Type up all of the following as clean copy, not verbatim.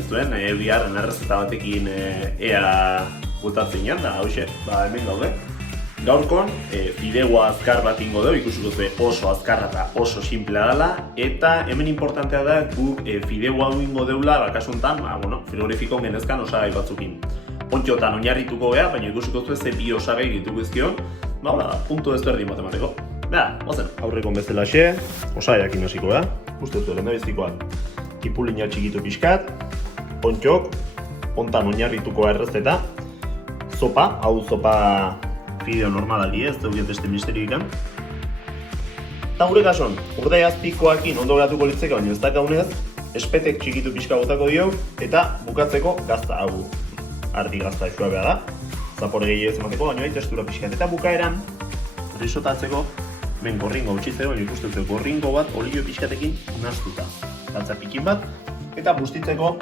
dizuen, biharren errezeta batekin ea botatzen jan, da hauxe, hemen gaude. Gaurkon, fideua azkar bat ingo dugu, ikusiko zuen oso azkarra eta oso simplea dela, eta hemen importantea da guk fideua hau ingo deula, kasuntan, frigorifikon genezkan osagai batzukin. Ontxotan oinarrituko geha, baina ikusiko zuen ze bi osagai ditugu izkion, puntu ezberdin bat emateko. Ozen, aurrekon bezalaxe, osagaiakin hasiko da, uste zuen, lehendabizikoan, tipulina txikitu pixkat, ontxok, ontan oinarrituko errezeta, sopa, hau sopa fideo normalari ez dugu beste misterioikan. Eta gure kason, urdai azpikoakin ondo geratuko litzeka, baina ez dakaunez, espetek txikitu pixka botako dio, eta bukatzeko gazta hau. Ardi gazta esua behar da, zapore gehiago ez emateko, baina testura pixkat. Eta bukaeran, risotatzeko, ben gorringo utxitzeko, baina ikusteko gorringo bat olio pixkatekin naztuta. Galtza pikin bat, eta bustitzeko,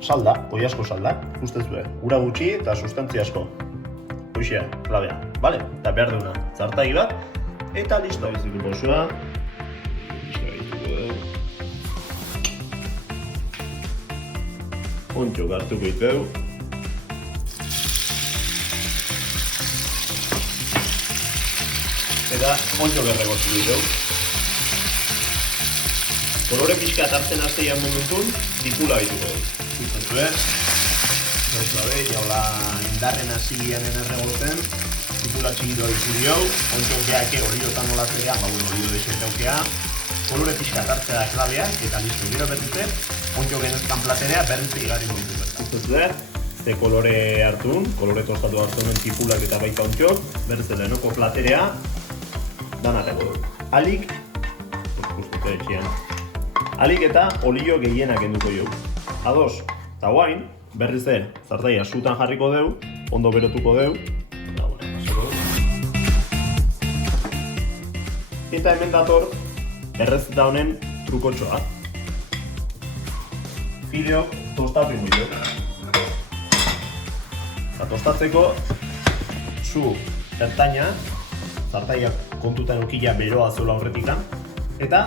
salda, oi asko salda, ustezue, ura gutxi eta sustantzia asko. Hoxea, klabea, bale? Eta behar duna, zartagi bat, eta listo. Bizituko osua. Ontxok hartuko iteu. Eta ontxok erregotuko iteu. Kolore pixka hartzen hasteian momentun, tipula bituko dut. Zuzatue. Jaula indarren hasigianen erregoten, tipula txikitua ditu hau, ontxok geake oliotan nolatzea, olio desenteukea, kolore pixka hartzea da klabeak, eta listo, gero berrize, ontxok genezkan platerea berrize igarri mogitu berta. Zuzatue, ze kolore hartun, kolore tostatu hartunen tipulak eta baita ontxok, berrize lehenoko platerea, danatako dut. Alik, ustute etxean, alik eta olio gehienak enduko jo. Ados, eta guain, berriz zartaia sutan jarriko deu, ondo berotuko deu. Eta hemen dator errezeta honen trukotxoa. Fideo tostatu ingo dut. Tostatzeko su ertaina, zartaia kontutan eukila beroa zola horretikan, eta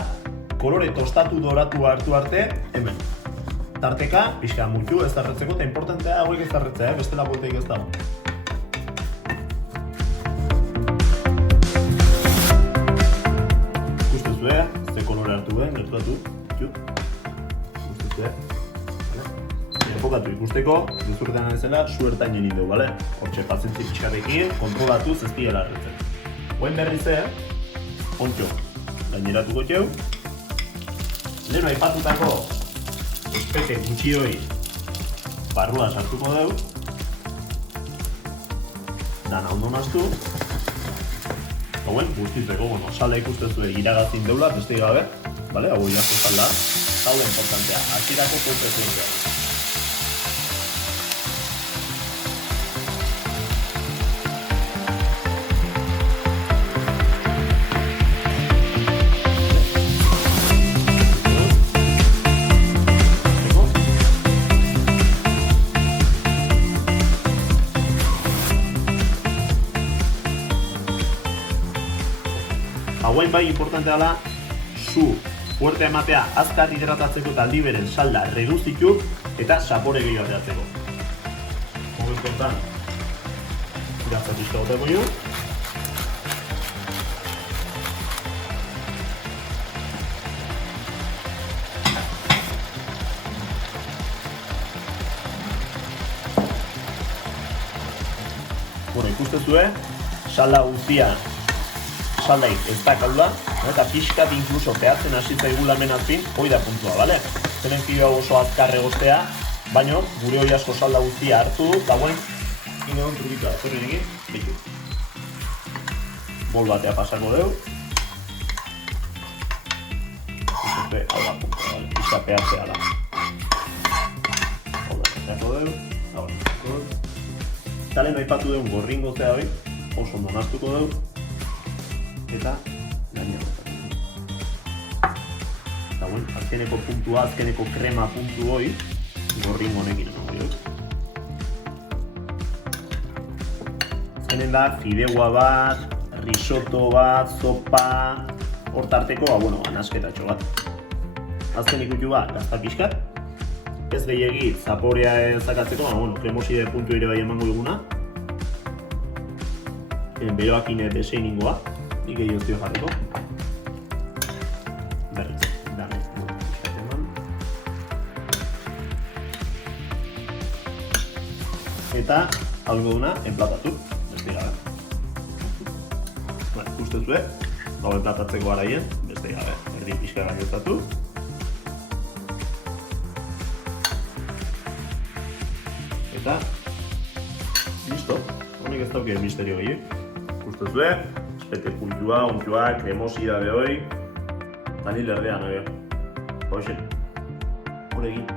kolore tostatu doratu hartu arte hemen. Tarteka, pixka multu ez zarretzeko, eta importantea hauek ez zarretzea, bestela buelteik ez dago. Ikustezue, ze kolore hartu den, gertuatu, ikustezue. Enfokatu ikusteko, duzurretan ezela, su ertainen indeu, bale? Hortxe, pazientzi pixkatekin, kontrolatu zezpiela harretzen. Oen berrize, ontxo, gaineratuko txeu. Leheno aipatutako espete gutxioi barruan sartuko dugu. Dana ondo naztu. Hauen, guztitzeko, salda ikustezue iragazin deula, beste gabe. Hau iazko salda. Hau da importantea, hasierako kontzezioa. Hauen bai importantea da, su fuerte ematea azkar hidratatzeko eta aldi beren salda reduzitu eta sapore gehiago ateratzeko. Momentu honetan, gazta pixka botako jo. Ikustezue, salda guztia saldaik ez da kaula, eta pixkat inkluso pehatzen hasi zaigula hemen azpin, hoi da puntua, bale? Zenen fideo oso azkar egostea, baina gure hoi asko salda guztia hartu, eta guen, inegon trukitua, zerren egin, bitu. Bol batea pasako deu. Hau da puntua, bale? Pixka pehatzea da. Hau da, pasako deu. Hau da, pasako deu. Eta lehen aipatu deun gorringo zea hoi, oso ondo naztuko deu. Eta gainera eta azkeneko puntua, azkeneko krema puntu hoi gorringo honekin emango dut. Azkenen da fideua bat, risotto bat, sopa, hor tarteko, nasketatxo bat. Azken ikutu bat, gazta pixkat, ez gehiegi zaporea zakatzeko, bueno, kremoside puntu ere bai emango diguna. Beroakin desein ingoa, nik gehiago zio jarriko. Berriz, eta hau ingo duna, enplatatu, beste gabe. Uste zue, hau enplatatzeko garaien, beste gabe, erdi pixka gainotatu. Eta, listo, honek ez dauke misterio gehiago. Uste zue, espete puntua, untua, kremosida behoi, eta nil erdean, hoxe, hor egin.